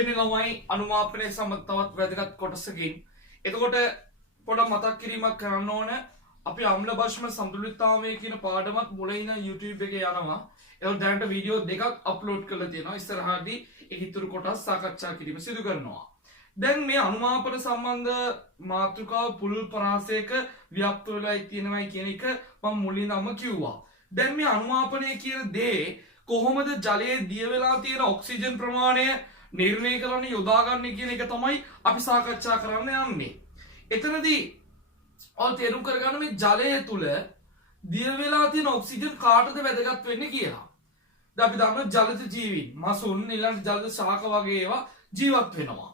වෙන්නේ ළමයි අනුමාපනයේ සමග තවත් වැදගත් කොටසකින්. එතකොට පොඩක් මතක් කිරීමක් කරන්න ඕන. අපි අම්ල භෂ්ම සමතුලිතතාවය කියන පාඩමත් මුලින් ඉඳන් YouTube එකේ යනවා. ඒක දැනට වීඩියෝ දෙකක් අප්ලෝඩ් කරලා තියෙනවා. ඉස්සරහදී ඒ හිතුරු කොටස් සාකච්ඡා කිරීම සිදු කරනවා. දැන් මේ අනුමාපන සම්බන්ධ මාතෘකාව පුළුල් පරාසයක ව්‍යාප්ත වෙලායි තියෙනවයි කියන එක මම මුලින්ම කිව්වා. දැන් මේ අනුමාපනය කියන දේ කොහොමද ජලයේ දිය වෙලා තියෙන ඔක්සිජන් ප්‍රමාණය නිර්ණය කරන්න යොදාගන්නේ කියන එක තමයි අපි සාකච්ඡා කරන්න යන්නේ. එතනදී ඔය තේරුම් කරගන්න මේ ජලය තුල දිය වෙලා තියෙන ඔක්සිජන් කාටද වැදගත් වෙන්නේ කියලා. දැන් අපි දන්නවා ජලජ ජීවීන්, මසුන්, ඊළඟ ජලජ ශාක වගේ ඒවා ජීවත් වෙනවා.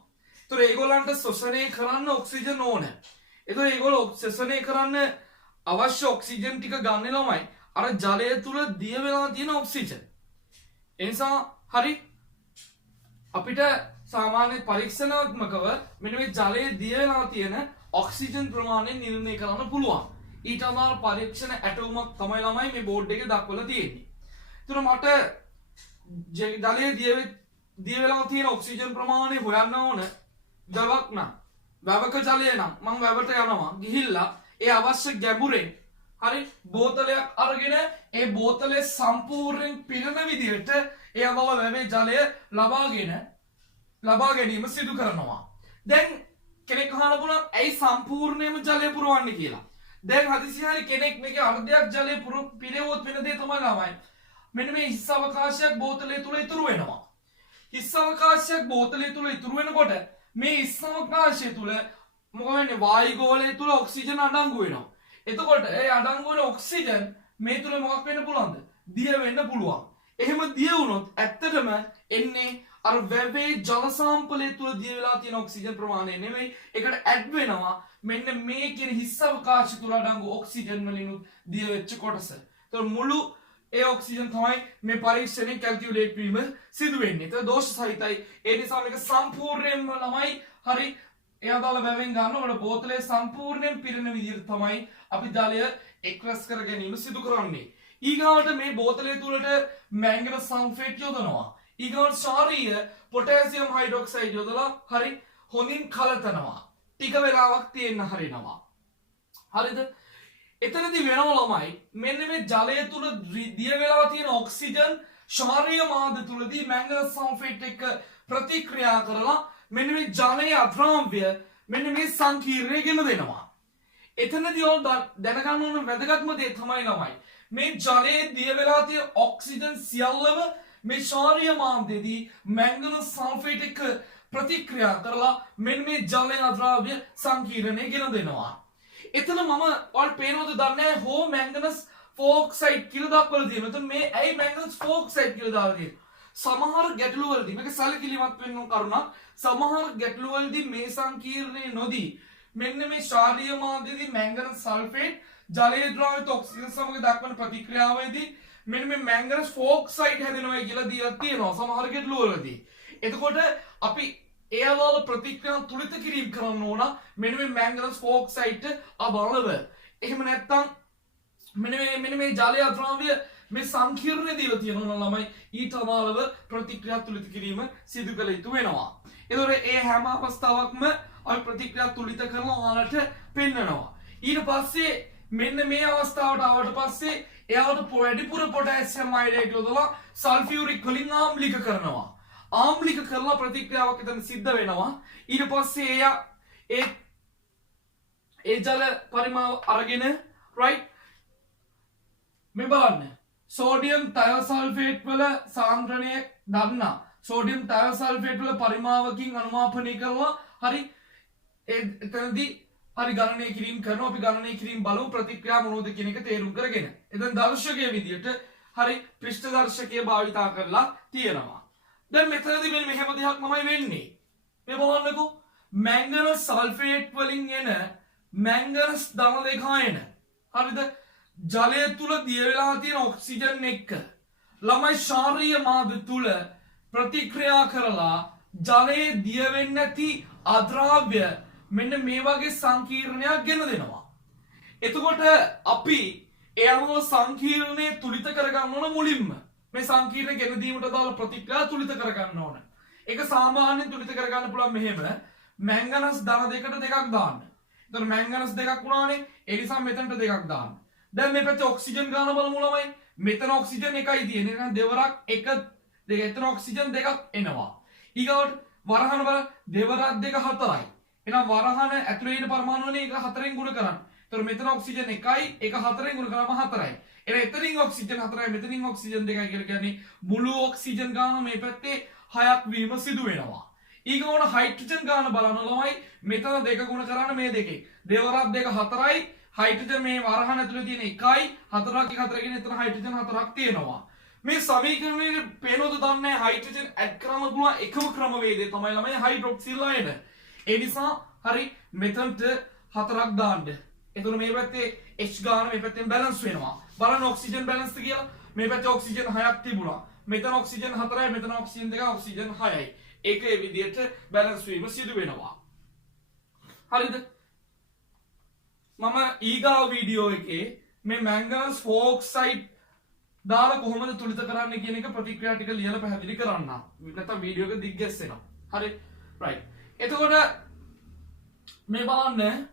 ඒතර ඒගොල්ලන්ට ශ්වසනය කරන්න ඔක්සිජන් ඕන. ඒතර ඒගොල්ලෝ ශ්වසනය කරන්න අවශ්‍ය ඔක්සිජන් ටික ගන්න ළමයි අර ජලය තුල දිය වෙලා තියෙන ඔක්සිජන්. එනිසා හරි අපිට සාමාන්‍ය පරීක්ෂණාත්මකව මෙන්න මේ ජලයේ දිය වෙලා තියෙන ඔක්සිජන් ප්‍රමාණය නිර්ණය කරන්න පුළුවන්. ඊට අදාළ පරීක්ෂණ ඇටවුමක් තමයි ළමයි මේ බෝඩ් එකේ දක්වලා තියෙන්නේ. ඒතර මට ජලයේ දිය වෙලා තියෙන ඔක්සිජන් ප්‍රමාණය හොයන්න ඕන. දවක් නම් වැවක ජලය නම් මම වැවට යනවා ගිහිල්ලා ඒ අවශ්‍ය ගැඹුරෙන් හරි බෝතලයක් අරගෙන ඒ බෝතලේ සම්පූර්ණයෙන් පිරෙන විදිහට ඒ අවව වැවේ ජලය ලබා ගැනීම සිදු කරනවා. දැන් කෙනෙක් අහන්න පුළුවන් ඇයි සම්පූර්ණයෙන්ම ජලය පුරවන්නේ කියලා. දැන් හදිසියෙ හරි කෙනෙක් මේකේ අර්ධයක් ජලය පිරෙවොත් වෙන දේ තමයි ළමයි. මෙන්න මේ හිස් අවකාශයක් බෝතලය තුල ඉතුරු වෙනවා. හිස් අවකාශයක් බෝතලය තුල ඉතුරු වෙනකොට මේ හිස් අවකාශය තුල මොකද වෙන්නේ වායු ගෝලය තුල ඔක්සිජන් අඩංගු වෙනවා. එතකොට ඒ අඩංගු වෙන ඔක්සිජන් මේ තුල මොකක් වෙන්න පුළුවන්ද? දිය වෙන්න පුළුවන්. එහෙම දිය වුණොත් ඇත්තටම එන්නේ අර වැවේ ජල සාම්පලය තුල දිය වෙලා තියෙන ඔක්සිජන් ප්‍රමාණය නෙවෙයි. ඒකට ඇඩ් වෙනවා මෙන්න මේ කියන හිස් අවකාශය තුල අඩංගු ඔක්සිජන් වලින් දිය වෙච්ච කොටස. ඒතර මුළු ඒ ඔක්සිජන් තමයි මේ පරීක්ෂණයෙන් කැල්කියුලේට් වීම සිදු වෙන්නේ. ඒක දෝෂ සහිතයි. ඒ නිසා මේක සම්පූර්ණයෙන්ම ළමයි හරි එයාදාල වැවෙන් ගන්නකොට බෝතලේ සම්පූර්ණයෙන් පිරෙන විදිහට තමයි අපි ජලය එක්රස් කර ගැනීම සිදු කරන්නේ. ඊගාවට මේ බෝතලේ තුලට මැංගනස් සල්ෆේට් යොදනවා. ඊගාවට ශාරීය පොටෑසියම් හයිඩ්‍රොක්සයිඩ් යොදලා හරි හොඳින් කලතනවා. ටික වෙලාවක් තියෙන්න හරිනවා. හරිද? එතනදී වෙනව ළමයි මෙන්න මේ ජලය තුල දිය වෙලා තියෙන ඔක්සිජන් ශාරීය මාධ්‍ය තුලදී මැංගනස් සල්ෆේට් එක්ක ප්‍රතික්‍රියා කරලා මෙන්න මේ ජලයේ අද්‍රව්‍ය මෙන්න මේ සංකීර්ණය ගෙන දෙනවා. එතනදී ඔය දැනගන්න ඕන වැදගත්ම දේ තමයි ළමයි මේ ජලයේ දිය වෙලා තියෙන ඔක්සිජන් සියල්ලම මේ ශාරීය මාධ්‍යයේදී මැංගනස් සල්ෆේට් එක්ක ප්‍රතික්‍රියා කරලා මෙන්න මේ ජලයේ අද්‍රව්‍ය සංකීර්ණය ගෙන දෙනවා. එතන මම ඔයාලට පේනවද දන්නේ හෝ මැංගනස් ෆෝක්සයිඩ් කියලා දක්වලා තියෙනවා. එතන මේ ඇයි මැංගනස් ෆෝක්සයිඩ් කියලා දාලා තියෙන්නේ? සමහර ගැටලු වලදී මේක සැලකිලිමත් වෙන්න ඕන කරුණක්. සමහර ගැටලු වලදී මේ සංකීර්ණය නොදී මෙන්න මේ ශාරීය මාධ්‍යයේදී මැංගනස් සල්ෆේට් ජලයේ ද්‍රව්‍යයට ඔක්සිජන් සමග දක්වන ප්‍රතික්‍රියාවේදී මෙන්න මේ මැංගනස් ෆෝක්සයිඩ් හැදෙනවා කියලා දීලා තියෙනවා සමහර ගැටලු වලදී. එතකොට අපි ඒවල ප්‍රතික්‍රියා තුලිත කිරීම කරන්න ඕන මෙන්න මේ මැංගනස් ෆෝක්සයිඩ් අබලව. එහෙම නැත්නම් මෙන්න මේ ජලයේ ද්‍රව්‍ය මේ සංකීර්ණ දීලා තියෙනවා ළමයි ඊට අදාළව ප්‍රතික්‍රියා තුලිත කිරීම සිදු කළ යුතු වෙනවා. ඒතකොට ඒ හැම අවස්ථාවකම අපි ප්‍රතික්‍රියා තුලිත කරලා ඔයාලට පෙන්නනවා. ඊට පස්සේ මෙන්න මේ අවස්ථාවට ආවට පස්සේ එයාට වැඩිපුර පොටෑසියම් අයඩේට් යොදලා සල්ෆියුරික් වලින් ආම්ලික කරනවා. ආම්ලික කරලා ප්‍රතික්‍රියාවක් එතන සිද්ධ වෙනවා. ඊට පස්සේ එයා ඒ ජල පරිමාව අරගෙන රයිට් මේ බලන්න සෝඩියම් තයෝසල්ෆේට් වල සාන්ද්‍රණය දන්නා සෝඩියම් තයෝසල්ෆේට් වල පරිමාවකින් අනුමාපනය කරලා හරි එතනදී හරි ගණනය කිරීම කරනවා. අපි ගණනය කිරීම බලමු ප්‍රතික්‍රියා මොනවද කියන එක තේරුම් කරගෙන. එතන දර්ශකයේ විදියට හරි පෘෂ්ඨ දර්ශකය භාවිතා කරලා තියෙනවා. දැන් මෙතනදී මෙන්න මෙහෙම දෙයක් තමයි වෙන්නේ. මේ බලන්නකෝ මැංගනස් සල්ෆේට් වලින් එන මැංගනස් ධන දෙකයන හරිද ජලය තුල දිය වෙලා තියෙන ඔක්සිජන් එක්ක ළමයි ශාරීය මාධ්‍ය තුල ප්‍රතික්‍රියා කරලා ජලයේ දිය වෙන්නේ නැති අද්‍රව්‍ය මෙන්න මේ වගේ සංකීර්ණයක් ගෙන දෙනවා. එතකොට අපි එයාම සංකීර්ණය තුලිත කරගන්න ඕන මුලින්ම. මේ සංකීර්ණ ගෙන දීමට දාලා ප්‍රතික්‍රියා තුලිත කරගන්න ඕන. ඒක සාමාන්‍යයෙන් තුලිත කරගන්න පුළුවන් මෙහෙම මැංගනස් ධන දෙකට දෙකක් දාන්න. එතකොට මැංගනස් දෙකක් වුණානේ. ඒ නිසා මෙතනට දෙකක් දාන්න. දැන් මේ පැත්තේ ඔක්සිජන් ගාන බලමු ළමයි. මෙතන ඔක්සිජන් එකයි තියෙන්නේ. එහෙනම් දෙවරක් එක දෙක එතන ඔක්සිජන් දෙකක් එනවා. ඊගොට වරහන බල දෙවරක් දෙක හතරයි. එහෙනම් වරහන ඇතුලේ ඉන්න පරමාණුවනේ එක හතරෙන් ගුණ කරන්න. එතකොට මෙතන ඔක්සිජන් එකයි එක හතරෙන් ගුණ කරාම හතරයි. එහෙනම් එතනින් ඔක්සිජන් හතරයි මෙතනින් ඔක්සිජන් දෙකයි කියලා කියන්නේ මුළු ඔක්සිජන් ගාන මේ පැත්තේ 6ක් වීම සිදු වෙනවා. ඊගොන හයිඩ්‍රජන් ගාන බලන්න ළමයි මෙතන දෙක ගුණ කරන්න මේ දෙකේ. දෙවරක් දෙක හතරයි හයිඩ්‍රජන් මේ වරහන ඇතුලේ තියෙන එකයි හතරක් එක හතර කියන එතන හයිඩ්‍රජන් හතරක් තියෙනවා. මේ සමීකරණයේ පේනවද දන්නේ හයිඩ්‍රජන් ඇඩ් කරන්න පුළුවන් එකම ක්‍රමවේදය තමයි ළමයි හයිඩ්‍රොක්සිල් අයන. ඒ නිසා හරි මෙතනට හතරක් දාන්න. එතකොට මේ පැත්තේ H ගාන මේ පැත්තෙන් බැලන්ස් වෙනවා. බලන්න ඔක්සිජන් බැලන්ස් කියලා. මේ පැත්තේ ඔක්සිජන් 6ක් තිබුණා. මෙතන ඔක්සිජන් 4යි මෙතන ඔක්සිජන් 2යි ඔක්සිජන් 6යි. ඒකේ විදිහට බැලන්ස් වීම සිදු වෙනවා. හරිද? මම ඊගාව වීඩියෝ එකේ මේ මැංගනස් ෆෝක්සයිඩ් දාලා කොහොමද තුලිත කරන්නේ කියන එක ප්‍රතික්‍රියා ටික ලියලා පැහැදිලි කරන්න. නැත්නම් වීඩියෝ එක දිග්ගැස්සෙනවා. හරි? රයිට්. එතකොට මේ බලන්න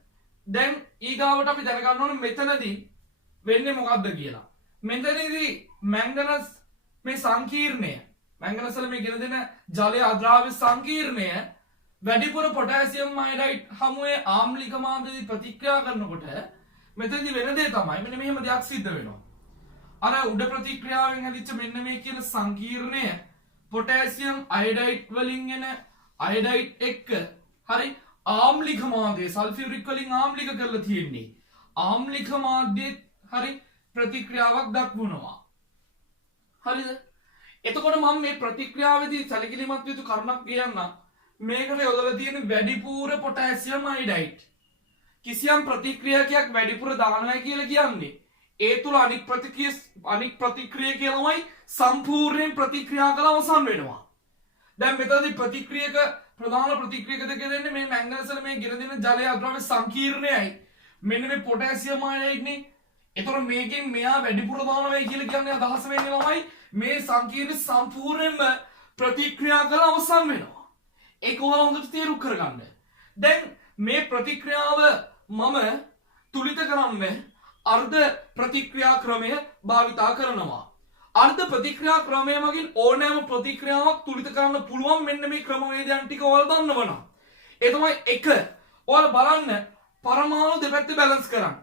දැන් ඊගාවට අපි දැනගන්න ඕනේ මෙතනදී වෙන්නේ මොකද්ද කියලා. මෙතනදී මැංගනස් මේ සංකීර්ණය මැංගනස් වල මේ ගෙන දෙන ජලයේ අද්‍රාව්‍ය සංකීර්ණය වැඩිපුර පොටෑසියම් අයඩයිඩ් හමුවේ ආම්ලික මාධ්‍යදී ප්‍රතික්‍රියා කරනකොට මෙතනදී වෙන දේ තමයි මෙන්න මෙහෙම දෙයක් සිද්ධ වෙනවා. අර උඩ ප්‍රතික්‍රියාවෙන් හැදිච්ච මෙන්න මේ කියන සංකීර්ණය පොටෑසියම් අයඩයිඩ් වලින් එන අයඩයිඩ් එක්ක හරි ආම්ලික මාධ්‍ය සල්ෆියුරික් වලින් ආම්ලික කරලා තියෙන්නේ. ආම්ලික මාධ්‍යෙත් හරි ප්‍රතික්‍රියාවක් දක්වනවා. හරිද? එතකොට මම මේ ප්‍රතික්‍රියාවේදී සැලකිලිමත් යුතු කරුණක් කියන්නම්. මේකට යොදලා තියෙන වැඩිපුර පොටෑසියම් අයඩයිඩ්. කිසියම් ප්‍රතික්‍රියකයක් වැඩිපුර දානවා කියලා කියන්නේ ඒ තුල අනික් ප්‍රතික්‍රිය කියලාමයි සම්පූර්ණයෙන් ප්‍රතික්‍රියා කළ අවසන් වෙනවා. දැන් මෙතනදී ප්‍රතික්‍රියක ප්‍රධාන ප්‍රතික්‍රියක දෙක දෙන්නේ මේ මැංගනස් වල මේ ගෙන දෙන ජලයේ අද්‍රව්‍ය සංකීර්ණයයි මෙන්න මේ පොටෑසියම් අයඩයිඩ්නේ. ඒතර මේකෙන් මෙයා වැඩිපුර දානවා කියලා කියන්නේ අදහස වෙන්නේ ළමයි මේ සංකීර්ණ සම්පූර්ණයෙන්ම ප්‍රතික්‍රියා කළ අවසන් වෙනවා. ඒක ඔයාලා හොඳට තේරුම් කරගන්න. දැන් මේ ප්‍රතික්‍රියාව මම තුලිත කරන්න අර්ධ ප්‍රතික්‍රියා ක්‍රමය භාවිතා කරනවා. අර්ධ ප්‍රතික්‍රියා ක්‍රමය මගින් ඕනෑම ප්‍රතික්‍රියාවක් තුලිත කරන්න පුළුවන් මෙන්න මේ ක්‍රමවේදයන් ටික ඔයාලා දන්නවනම්. ඒ තමයි 1. ඔයාලා බලන්න පරමාණු දෙපැත්තේ බැලන්ස් කරන්න.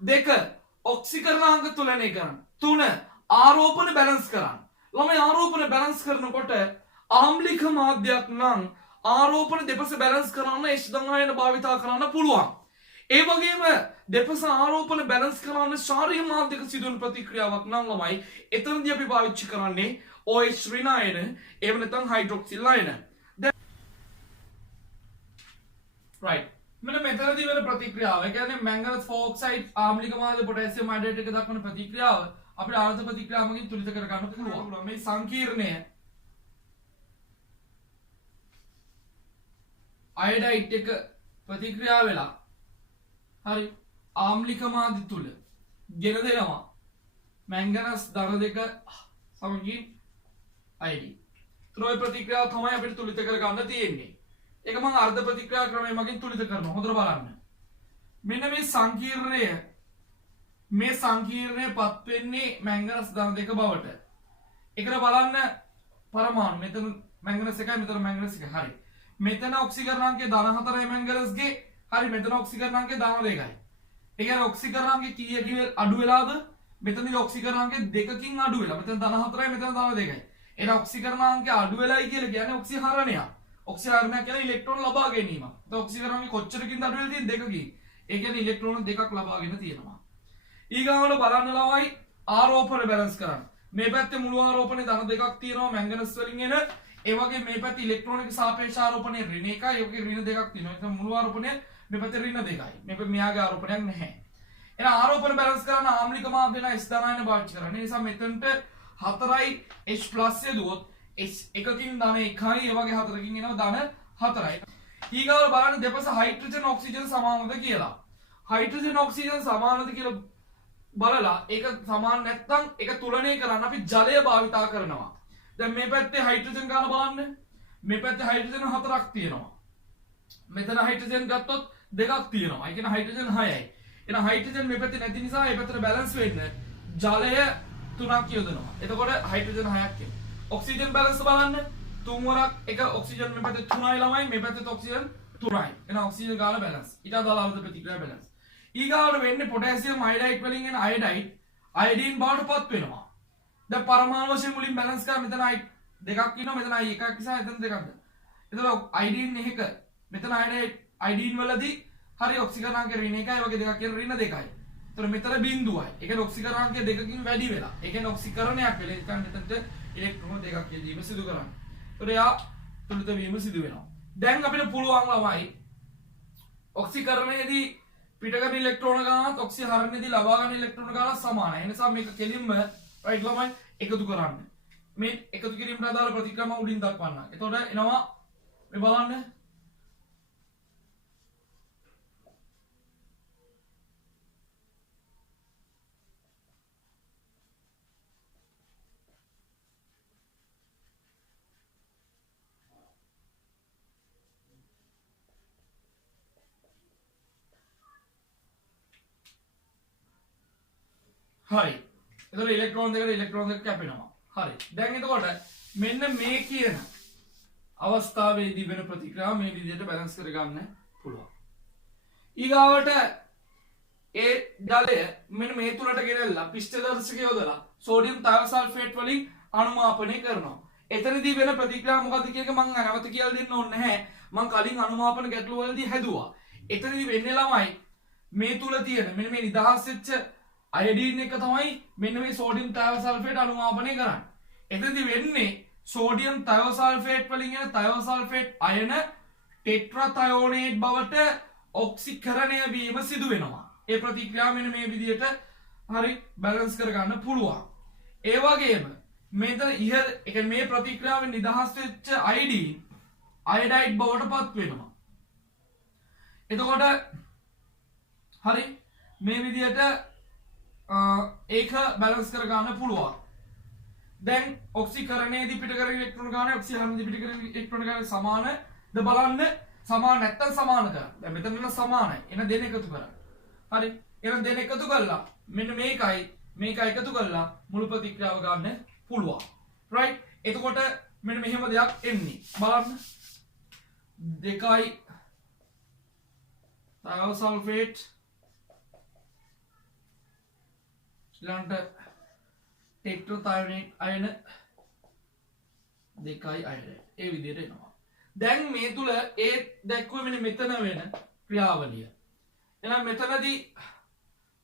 2. ඔක්සිකරණාංක තුලනය කරන්න. 3. ආරෝපණ බැලන්ස් කරන්න. ළමයි ආරෝපණ බැලන්ස් කරනකොට ආම්ලික මාධ්‍යයක් නම් ආරෝපණ දෙපස බැලන්ස් කරන්න H ධනායන භාවිතා කරන්න පුළුවන්. ඒ වගේම දෙපස ආරෝපණ බැලන්ස් කරන්න ශාරීය මාධ්‍යක සිදුවන ප්‍රතික්‍රියාවක් නම් ළමයි එතනදී අපි පාවිච්චි කරන්නේ OH ඍණායන එහෙම නැත්නම් හයිඩ්‍රොක්සිල් අයන. right මෙන්න මෙතනදී වෙන ප්‍රතික්‍රියාව. ඒ කියන්නේ මැංගනස් ෆෝක්සයිඩ් ආම්ලික මාධ්‍ය පොටෑසියම් අයඩයිඩ් එක දක්වන ප්‍රතික්‍රියාව අපිට ආර්ධ ප්‍රතික්‍රියාවකින් තුලිත කර ගන්න පුළුවන්. මේ සංකීර්ණය අයඩයිඩ් එක ප්‍රතික්‍රියා වෙලා හරි ආම්ලික මාධ්‍ය තුල ගෙන දෙනවා මැංගනස් ධන දෙක සමගින් අයඩි. ත්‍රෝය ප්‍රතික්‍රියාව තමයි අපිට තුලිත කර ගන්න තියෙන්නේ. ඒක මම අර්ධ ප්‍රතික්‍රියා ක්‍රමය මගින් තුලිත කරනවා. හොඳට බලන්න. මෙන්න මේ සංකීර්ණයපත් වෙන්නේ මැංගනස් ධන දෙක බවට. ඒකට බලන්න පරමාණු මෙතන මැංගනස් එකයි මෙතන මැංගනස් එකයි. හරි. මෙතන ඔක්සිකරණාංකය ධන 4යි මැංගනස්ගේ. හරි මෙතන ඔක්සිකරණාංකය ධන 2යි. ඒ කියන්නේ ඔක්සිකරණාංකය කීයකින් අඩු වෙලාද? මෙතනදී ඔක්සිකරණාංකය 2කින් අඩු වෙලා. මෙතන ධන 4යි මෙතන ධන 2යි. එහෙනම් ඔක්සිකරණාංකය අඩු වෙලයි කියලා කියන්නේ ඔක්සිහරණයක්. ඔක්සිහරණයක් කියන්නේ ඉලෙක්ට්‍රෝන ලබා ගැනීම. ඒත් ඔක්සිකරණාංකය කොච්චරකින්ද අඩු වෙලා තියෙන්නේ? 2කින්. ඒ කියන්නේ ඉලෙක්ට්‍රෝන දෙකක් ලබාගෙන තියෙනවා. ඊගාවල බලන්න ළමයි ආරෝපණ බැලන්ස් කරන්න. මේ පැත්තේ මුළු ආරෝපණේ ධන දෙකක් තියෙනවා මැංගනස් වලින් එන. ඒ වගේ මේ පැත්තේ ඉලෙක්ට්‍රෝනික සාපේක්ෂ ආරෝපණය ඍණ 1යි. ඒකේ ඍණ 2ක් තියෙනවා. ඒක මුළු ආරෝපණය මේ පැත්තේ ඍණ 2යි. මේ මෙයාගේ ආරෝපණයක් නැහැ. එහෙනම් ආරෝපණ බැලන්ස් කරන්න ආම්ලික මාධ්‍ය නම් S ධනායන පාවිච්චි කරන්න. ඒ නිසා මෙතනට 4යි H+ යදුවොත් H එකකින් ධන 1යි. ඒ වගේ 4කින් එනවා ධන 4යි. ඊගාවල බලන්න දෙපස හයිඩ්‍රජන් ඔක්සිජන් සමානද කියලා. හයිඩ්‍රජන් ඔක්සිජන් සමානද කියලා බලලා ඒක සමාන නැත්නම් ඒක තුලනය කරන්න අපි ජලය භාවිතා කරනවා. දැන් මේ පැත්තේ හයිඩ්‍රජන් ගාන බලන්න. මේ පැත්තේ හයිඩ්‍රජන් 4ක් තියෙනවා. මෙතන හයිඩ්‍රජන් ගත්තොත් 2ක් තියෙනවා. ඒ කියන්නේ හයිඩ්‍රජන් 6යි. එහෙනම් හයිඩ්‍රජන් මේ පැත්තේ නැති නිසා මේ පැත්තට බැලන්ස් වෙන්න ජලය 3ක් යොදනවා. එතකොට හයිඩ්‍රජන් 6ක් එනවා. ඔක්සිජන් බැලන්ස් බලන්න. 3 වරක් එක ඔක්සිජන් මේ පැත්තේ 3යි ළමයි මේ පැත්තේ ඔක්සිජන් 3යි. එහෙනම් ඔක්සිජන් ගාන බැලන්ස්. ඊට අදාළ අවද ප්‍රතික්‍රියා බැලන්ස්. ඊගාවට වෙන්නේ පොටෑසියම් අයඩයිඩ් වලින් එන අයඩයිඩ් අයඩීන් බවට පත් වෙනවා. දැන් පරමාණු වශයෙන් මුලින් බැලන්ස් කරා මෙතන දෙකක් ඉන්නවා මෙතන එකක් නිසා එතන දෙකක්ද. එතකොට අයඩීන් එකක මෙතන අයඩීන් වලදී හරි ඔක්සිකරණාංකය ඍණ 1යි වගේ දෙකක් කියන ඍණ 2යි. එතකොට මෙතන බිඳුවයි. ඒ කියන්නේ ඔක්සිකරණාංකය දෙකකින් වැඩි වෙලා. ඒ කියන්නේ ඔක්සිකරණයක් වෙලා. ඒ කියන්නේ මෙතනට ඉලෙක්ට්‍රෝන දෙකක් යෙදීම සිදු කරන්නේ. එතකොට යා තුලිත වීම සිදු වෙනවා. දැන් අපිට පුළුවන් ළමයි ඔක්සිකරණයේදී පිටකරන ඉලෙක්ට්‍රෝන ගානත් ඔක්සිහරණයේදී ලබා ගන්න ඉලෙක්ට්‍රෝන ගානත් සමානයි. ඒ නිසා මේක කෙලින්ම රයිට් ළමයි එකතු කරන්න. මේ එකතු කිරීමට අදාළ ප්‍රතික්‍රම උඩින් දක්වන්න. එතකොට එනවා මේ බලන්න. හරි. එතකොට ඉලෙක්ට්‍රෝන දෙක කැපෙනවා. හරි. දැන් එතකොට මෙන්න මේ කියන අවස්ථාවේදී වෙන ප්‍රතික්‍රියාව මේ විදිහට බැලන්ස් කරගන්න පුළුවන්. ඊගාවට ඒ ජලය මෙන්න මේ තුලට ගෙනල්ලා පිෂ්ඨදර්ශකය යොදලා සෝඩියම් තයෝසල්ෆේට් වලින් අනුමාපනය කරනවා. එතනදී වෙන ප්‍රතික්‍රියාව මොකද්ද කියන එක මම නැවත කියලා දෙන්න ඕනේ නැහැ. මම කලින් අනුමාපන ගැටළු වලදී හැදුවා. එතනදී වෙන්නේ ළමයි මේ තුල තියෙන මෙන්න මේ නිදහස් වෙච්ච අයඩීන් එක තමයි මෙන්න මේ සෝඩියම් තයෝසල්ෆේට් අනුමාපනය කරන්නේ. එතනදී වෙන්නේ සෝඩියම් තයෝසල්ෆේට් වලින් එන තයෝසල්ෆේට් අයන ටෙට්‍රාතයෝනේට් බවට ඔක්සිකරණය වීම සිදු වෙනවා. ඒ ප්‍රතික්‍රියාව මෙන්න මේ විදිහට හරි බැලන්ස් කරගන්න පුළුවන්. ඒ වගේම මෙතන ඉහළ ඒ කියන්නේ මේ ප්‍රතික්‍රියාවෙන් නිදහස් වෙච්ච අයඩීන් අයඩයිඩ් බවට පත් වෙනවා. එතකොට හරි මේ විදිහට ඒක බැලන්ස් කරගන්න පුළුවන්. දැන් ඔක්සිකරණයේදී පිටකරන ඉලෙක්ට්‍රෝන ගාන ඔක්සිහරණයේදී පිටකරන ඉලෙක්ට්‍රෝන ගාන සමානද බලන්න. සමාන නැත්තම් සමාන කරන්න. දැන් මෙතන න සමානයි. එන දෙන එකතු කරන්න. හරි. එන දෙන එකතු කළා මෙන්න මේක එකතු කළා මුළු ප්‍රතික්‍රියාව ගන්න පුළුවන්. රයිට්. එතකොට මෙන්න මෙහෙම දෙයක් එන්නේ. බලන්න. 2යි තයෝසල්ෆේට් ඊළඟට ටෙට්‍රාතයෝනේට් අයන 2යි අයන ඒ විදිහට එනවා. දැන් මේ තුල ඒ දැක්කුවේ මෙන්න මෙතන වෙන ක්‍රියාවලිය. එහෙනම් මෙතනදී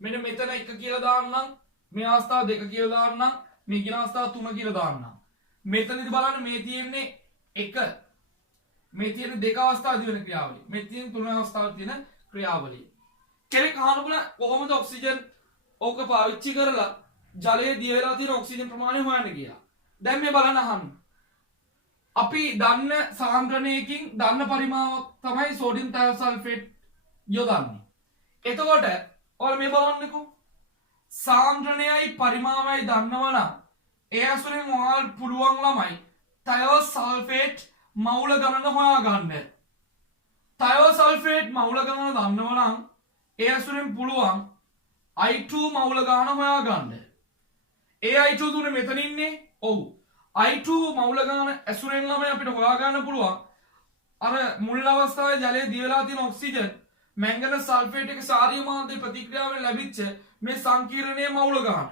මෙන්න මෙතන 1 කියලා දාන්නම්, මේ අවස්ථාව 2 කියලා දාන්නම්, මේ කියන අවස්ථාව 3 කියලා දාන්නම්. මෙතනදී බලන්න මේ තියෙන්නේ 1 මේ තියෙන 2 අවස්ථාවදී වෙන ක්‍රියාවලිය. මේ තියෙන 3 අවස්ථාවදී තියෙන ක්‍රියාවලිය. කෙනෙක් අහන්න පුළුවන් කොහොමද ඔක්සිජන් ඕක පාවිච්චි කරලා ජලයේ දිය වෙලා තියෙන ඔක්සිජන් ප්‍රමාණය හොයන්න කියලා. දැන් මේ බලන්න අහන්න. අපි දන්න සාන්ද්‍රණයකින් දන්න පරිමාණයක් තමයි සෝඩියම් තයෝසල්ෆේට් යොදන්නේ. එතකොට ඔයාලා මේ බලන්නකෝ. සාන්ද්‍රණයයි පරිමාණයයි දන්නවනම් ඒ අසුරෙන් ඔයාලට පුළුවන් ළමයි තයෝසල්ෆේට් මවුල ගණන හොයාගන්න. තයෝසල්ෆේට් මවුල ගණන දන්නවනම් ඒ අසුරෙන් පුළුවන් I2 මවුල ගාන හොයාගන්න. ඒ I2 දුන්නේ මෙතන ඉන්නේ. ඔව්. I2 මවුල ගාන ඇසුරෙන් ළමයි අපිට හොයාගන්න පුළුවන්. අර මුල් අවස්ථාවේ ජලයේ දිය වෙලා තියෙන ඔක්සිජන් මැංගනස් සල්ෆේට් එක සාරීය මාධ්‍ය ප්‍රතික්‍රියාවෙන් ලැබිච්ච මේ සංකීර්ණයේ මවුල ගාන.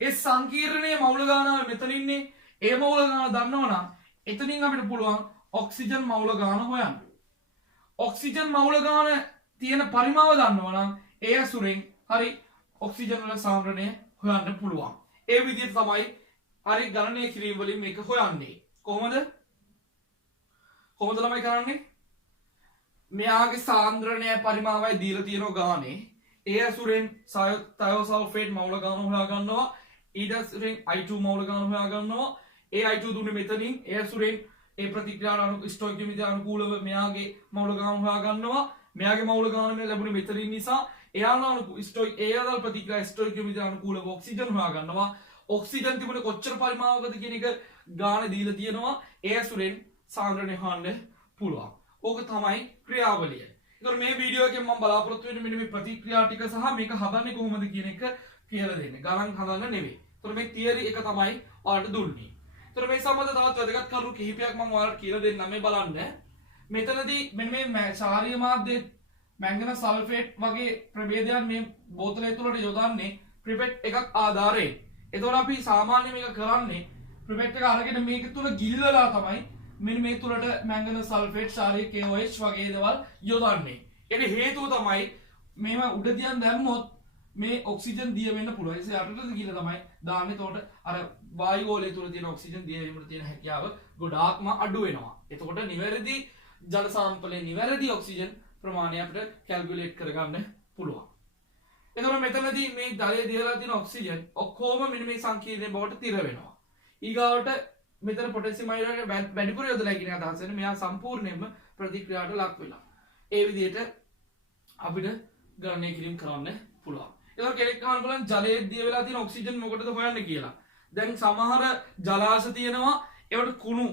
ඒ සංකීර්ණයේ මවුල ගාන මෙතන ඉන්නේ. ඒ මවුල ගාන දන්නවනම් එතනින් අපිට පුළුවන් ඔක්සිජන් මවුල ගාන හොයන්න. ඔක්සිජන් මවුල ගාන තියෙන පරිමාව දන්නවනම් ඒ ඇසුරෙන් හරි ඔක්සිජන් වල සාන්ද්‍රණය හොයන්න පුළුවන්. ඒ විදිහට තමයි හරි ගණනය කිරීම වලින් මේක හොයන්නේ. කොහොමද ළමයි කරන්නේ? මෙයාගේ සාන්ද්‍රණය පරිමාවයි දීලා තියෙන ගානේ ඒ ඇසුරෙන් තයෝසල්ෆේට් මවුල ගාන හොයා ගන්නවා. ඊට ඇසුරෙන් I2 මවුල ගාන හොයා ගන්නවා. ඒ I2 දුන්නේ මෙතනින් ඒ ඇසුරෙන් ඒ ප්‍රතික්‍රියාවට ස්ටොයිකියෝමීටර් අනුකූලව මෙයාගේ මවුල ගාන හොයා ගන්නවා. මෙයාගේ මවුල ගාන මේ ලැබුණේ මෙතනින් නිසා එයාලා ඒ අදාළ ප්‍රතික්‍රියා ස්ටොයිකියෝමීටර් අනුකූලව ඔක්සිජන් හොයා ගන්නවා. ඔක්සිජන් තිබුණේ කොච්චර පරිමාවකද කියන එක ගාන දීලා තියෙනවා. ඒ ඇසුරෙන් සාන්ද්‍රණය හොන්න පුළුවන්. ඕක තමයි ක්‍රියාවලිය. ඒතකොට මේ වීඩියෝ එකෙන් මම බලාපොරොත්තු වෙන්නේ මෙන්න මේ ප්‍රතික්‍රියා ටික සහ මේක හදන්නේ කොහොමද කියන එක කියලා දෙන්න. ගණන් හදන්න නෙවෙයි. ඒතකොට මේ තියරි එක තමයි ඔයාලට දුන්නේ. ඒතකොට මේ සම්බන්ධ තවත් වැදගත් කරුණු කිහිපයක් මම ඔයාලට කියලා දෙන්නම්. මේ බලන්න. මෙතනදී මෙන්න මේ ශාරීරික මාධ්‍ය මැංගනස් සල්ෆේට් වගේ ප්‍රභේදයන් මේ බෝතලය තුළට යොදන්නේ පිපෙට් එකක් ආධාරයෙන්. එතකොට අපි සාමාන්‍යයෙන් මේක කරන්නේ පිපෙට් එක අරගෙන මේක තුල ගිල්ලලා තමයි මෙන්න මේ තුලට මැංගනස් සල්ෆේට් ශාරීරික KOH වගේ දේවල් යොදන්නේ. ඒකට හේතුව තමයි මේව උඩ තියන් දැම්මොත් මේ ඔක්සිජන් දිය වෙන්න පුළුවන්. ඒ නිසා යටට ගිහලා තමයි දාන්නේ. එතකොට අර වායු ගෝලය තුල තියෙන ඔක්සිජන් දිය වීමට තියෙන හැකියාව ගොඩාක්ම අඩු වෙනවා. එතකොට නිවැරදි ජල සාම්පලයේ නිවැරදි ඔක්සිජන් ප්‍රමාණය අපිට කැල්කියුලේට් කරගන්න පුළුවන්. එතකොට මෙතනදී මේ ජලයේ දියලා තියෙන ඔක්සිජන් ඔක්කොම මෙන්න මේ සංකීර්ණ බවට තිර වෙනවා. ඊගාවට මෙතන පොටෑසියම් අයෝඩයිඩ් වැඩිපුර යොදලා කියන අදහස වෙන මෙයා සම්පූර්ණයෙන්ම ප්‍රතික්‍රියාවට ලක් වෙලා. ඒ විදිහට අපිට ගණනය කිරීම කරන්න පුළුවන්. එතකොට කෙනෙක් අහන්න බලන්න ජලයේ දිය වෙලා තියෙන ඔක්සිජන් මොකටද හොයන්නේ කියලා. දැන් සමහර ජලාශ තියෙනවා ඒවට කුණු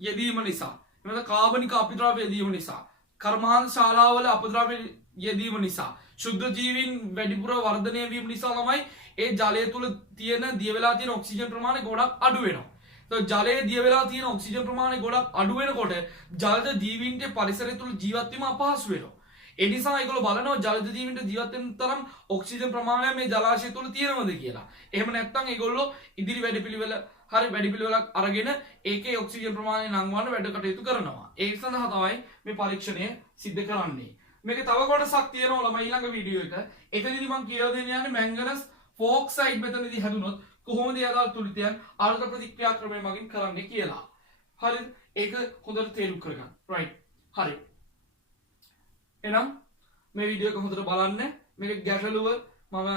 යෙදීම නිසා. එමෙන්න කාබනික අපද්‍රව්‍ය යෙදීම නිසා. කර්මාන්ත ශාලාවල අපද්‍රව්‍ය යෙදීම නිසා. ශුද්ධ ජීවීන් වැඩිපුර වර්ධනය වීම නිසා තමයි ඒ ජලය තුල තියෙන දිය වෙලා තියෙන ඔක්සිජන් ප්‍රමාණය ගොඩක් අඩු වෙනවා. ඒත් ජලයේ දිය වෙලා තියෙන ඔක්සිජන් ප්‍රමාණය ගොඩක් අඩු වෙනකොට ජලජ ජීවීන්ගේ පරිසරය තුල ජීවත් වීම අපහසු වෙනවා. ඒ නිසා ඒගොල්ලෝ බලනවා ජලජ ජීවීන්ට ජීවත් වෙන්න තරම් ඔක්සිජන් ප්‍රමාණය මේ ජලාශය තුල තියෙනවද කියලා. එහෙම නැත්නම් ඒගොල්ලෝ ඉදිරි වැඩපිළිවෙල හරි වැඩපිළිවෙලක් අරගෙන ඒකේ ඔක්සිජන් ප්‍රමාණය නංවන්න වැඩ කටයුතු කරනවා. ඒ සඳහා තමයි මේ පරීක්ෂණය සිද්ධ කරන්නේ. මේක තව කොටසක් තියෙනවා ළමයි ඊළඟ වීඩියෝ එක. එතනදී මම කියලා දෙන්න යන්නේ මැංගනස් ෆෝක්සයිඩ් මෙතනදී හැදුනොත් කොහොමද යදාල් තුලිතයන් ආර්ග ප්‍රතික්‍රියා ක්‍රමය මගින් කරන්නේ කියලා. හරිද? ඒක හොඳට තේරුම් කරගන්න. right. හරි. එහෙනම් මේ වීඩියෝ එක හොඳට බලන්න. මේක ගැටලුව මම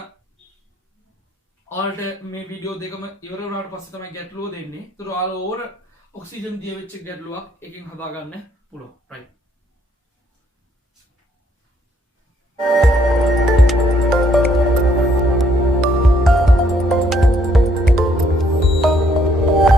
ඔයාලට මේ වීඩියෝ දෙකම ඉවර වුණාට පස්සේ තමයි ගැටලුව දෙන්නේ. ඒතර ඔයාලා ඕන ඔක්සිජන් දිය වෙච්ච ගැටලුවක් එකෙන් හදාගන්න පුළුවන්. right.